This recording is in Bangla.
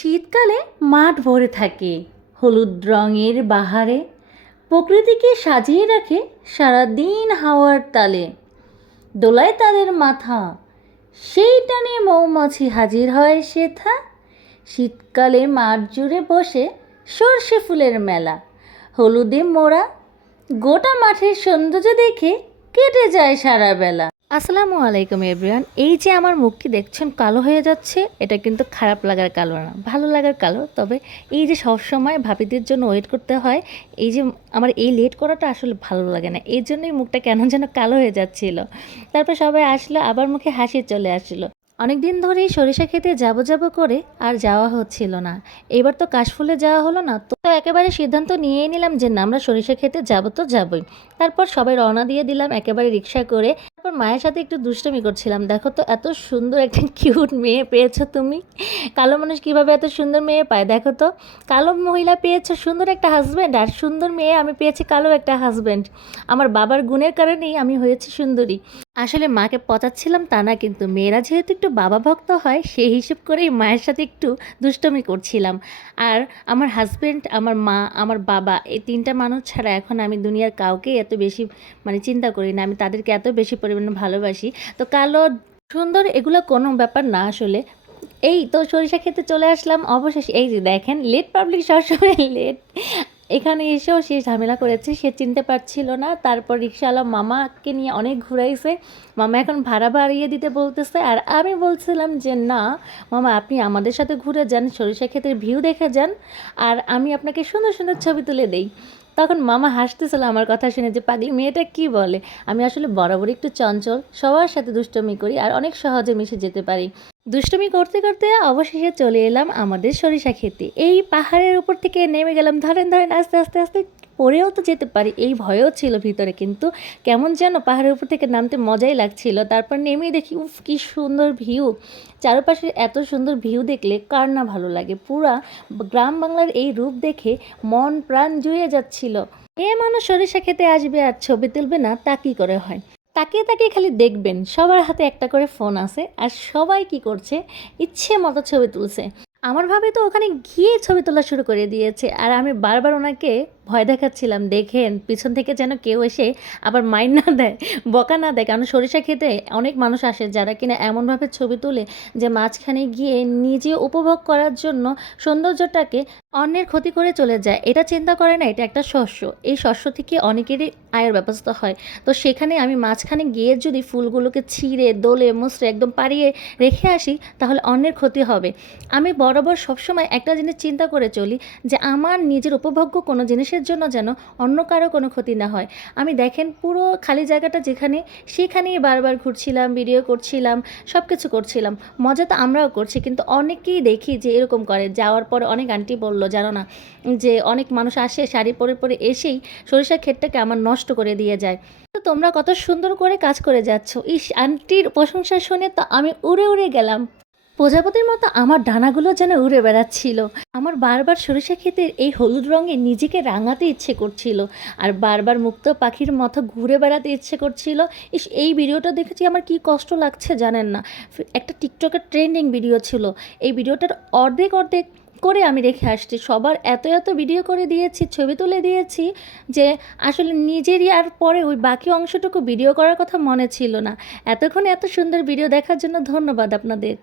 শীতকালে মাঠ ভরে থাকে হলুদ রঙের বাহারে, প্রকৃতিকে সাজিয়ে রাখে সারাদিন হাওয়ার তালে। দোলায় তাদের মাথা, সেই টানে মৌমাছি হাজির হয় সেথা। শীতকালে মাঠ জুড়ে বসে সর্ষে ফুলের মেলা, হলুদে মোড়া গোটা মাঠের সৌন্দর্য দেখে কেটে যায় সারা বেলা। আসসালামু আলাইকুম এভরিওয়ান। এই যে আমার মুখটি দেখছেন কালো হয়ে যাচ্ছে, এটা কিন্তু খারাপ লাগার কালো না, ভালো লাগার কালো। তবে এই যে সবসময় ভাবিদের জন্য ওয়েট করতে হয়, এই যে আমার এই লেট করাটা আসলে ভালো লাগে না, এই জন্যই মুখটা কেন যেন কালো হয়ে যাচ্ছিল। তারপর সবাই আসলো, আবার মুখে হাসি চলে আসলো। অনেক দিন ধরেই সরিষা খেতে যাবো যাবো করে আর যাওয়া হচ্ছিল না। এবার তো কাশফুলে যাওয়া হলো না, তো একেবারে সিদ্ধান্ত নিয়েই নিলাম যে না, আমরা সরিষা খেতে যাবো তো যাবোই। তারপর সবাই রওনা দিয়ে দিলাম একেবারে রিক্সা করে। তারপর মায়ের সাথে একটু দুষ্টামি করছিলাম, দেখো তো এত সুন্দর একটা কিউট মেয়ে পেয়েছো তুমি। কালো মানুষ কিভাবে এত সুন্দর মেয়ে পায়, দেখো তো। কালো মহিলা পেয়েছো সুন্দর একটা হাজব্যান্ড, আর সুন্দর মেয়ে আমি পেয়েছি কালো একটা হাজব্যান্ড। আমার বাবার গুণের কারণেই আমি হয়েছি সুন্দরী। আসলে মাকে পচাচ্ছিলাম তা না, কিন্তু মেয়েরা যেহেতু একটু বাবা ভক্ত হয় সেই হিসেব করেই মায়ের সাথে একটু দুষ্টমি করছিলাম। আর আমার হাজব্যান্ড, আমার মা, আমার বাবা, এই তিনটা মানুষ ছাড়া এখন আমি দুনিয়ার কাউকেই এত বেশি চিন্তা করি না। আমি তাদেরকে এত বেশি পরিমাণে ভালোবাসি। তো কালো সুন্দর এগুলো কোনো ব্যাপার না আসলে। এই তো সরিষা খেতে চলে আসলাম অবশেষে। এই যে দেখেন, লেট পাবলিক সবসময় লেট। এখানে এসেও সে ঝামেলা করেছে, সে চিনতে পারছিল না। তারপর রিক্সাওয়ালা মামাকে নিয়ে অনেক ঘুরাইছে। মামা এখন ভাড়া বাড়িয়ে দিতে বলতেছে, আর আমি বলছিলাম যে না মামা, আপনি আমাদের সাথে ঘুরে যান, সরিষা ক্ষেতের ভিউ দেখে যান, আর আমি আপনাকে সুন্দর সুন্দর ছবি তুলে দেই। তখন মামা হাসতেছিল আমার কথা শুনে যে পাগলি মেয়েটা কি বলে। আমি আসলে বরাবরই একটু চঞ্চল, সবার সাথে দুষ্টমি করি আর অনেক সহজে মিশে যেতে পারি। দুষ্টুমি করতে করতে অবশেষে চলে এলাম আমাদের সরিষা খেতে। এই পাহাড়ের উপর থেকে নেমে গেলাম, ধরেন ধরেন আস্তে আস্তে আস্তে পড়েও তো যেতে পারি এই ভয়ও ছিল ভিতরে, কিন্তু কেমন যেন পাহাড়ের উপর থেকে নামতে মজাই লাগছিল। তারপর নেমেই দেখি উফ কি সুন্দর ভিউ। চারপাশে এত সুন্দর ভিউ দেখলে কার না ভালো লাগে। পুরা গ্রাম বাংলার এই রূপ দেখে মন প্রাণ জুড়ে যাচ্ছিল। এ মানুষ সরিষা খেতে আসবে আর ছবি তুলবে না, তা কি করে হয়। তাকিয়ে তাকিয়ে খালি দেখবেন সবার হাতে একটা করে ফোন আছে, আর সবাই কি করছে, ইচ্ছে মতো ছবি তুলছে। আমার ভাবে তো ওখানে গিয়ে ছবি তোলা শুরু করে দিয়েছে, আর আমি বারবার ওনাকে ভয় দেখাচ্ছিলাম, দেখেন পিছন থেকে যেন কেউ এসে আবার মাইর না দেয়, বকা না দেয়। কারণ সরিষা খেতে অনেক মানুষ আসে যারা কিনা এমনভাবে ছবি তোলে যে মাঝখানে গিয়ে নিজে উপভোগ করার জন্য সৌন্দর্যটাকে অন্যের ক্ষতি করে চলে যায়। এটা চিন্তা করে না এটা একটা শস্য, এই শস্য থেকে অনেকেরই আয়ের ব্যবস্থা হয়। তো সেখানে আমি মাঝখানে গিয়ে যদি ফুলগুলোকে ছিঁড়ে দোলে মুচড়ে একদম পাড়িয়ে রেখে আসি, তাহলে অন্যের ক্ষতি হবে। আমি বরাবর সবসময় একটা জিনিস চিন্তা করে চলি যে আমার নিজের উপভোগ্য কোনো জিনিসের জন্য যেন অন্য কারো কোনো ক্ষতি না হয়। আমি দেখেন পুরো খালি জায়গাটা যেখানে, সেখানেই বারবার ঘুরছিলাম, ভিডিও করছিলাম, সব কিছু করছিলাম। মজা তো আমরাও করছি, কিন্তু অনেকেই দেখি যে এরকম করে। যাওয়ার পরে অনেক আন্টি বলল জানো না, যে অনেক মানুষ আসে শাড়ি পরে পরে এসেই সরিষা ক্ষেতটাকে আমার নষ্ট করে দিয়ে যায়। তো তোমরা কত সুন্দর করে কাজ করে যাচ্ছ। ইস, আন্টির প্রশংসা শুনে তো আমি উড়ে উড়ে গেলাম। প্রজাপতির মতো আমার ডানাগুলো যেন উড়ে বেড়াচ্ছিল। আমার বারবার সরিষা ক্ষেতের এই হলুদ রঙে নিজেকে রাঙাতে ইচ্ছে করছিল, আর বারবার মুক্ত পাখির মতো ঘুরে বেড়াতে ইচ্ছে করছিল। ইস, এই ভিডিওটা দেখেছি আমার কি কষ্ট লাগছে জানেন না। একটা টিকটকের ট্রেন্ডিং ভিডিও ছিল, এই ভিডিওটার অর্ধেক অর্ধেক করে আমি রেখে আসছি। সবার এত এত ভিডিও করে দিয়েছি, ছবি তুলে দিয়েছি, যে আসলে নিজেরই আর পরে ওই বাকি অংশটুকু ভিডিও করার কথা মনে ছিল না। এতক্ষণ এত সুন্দর ভিডিও দেখার জন্য ধন্যবাদ আপনাদের।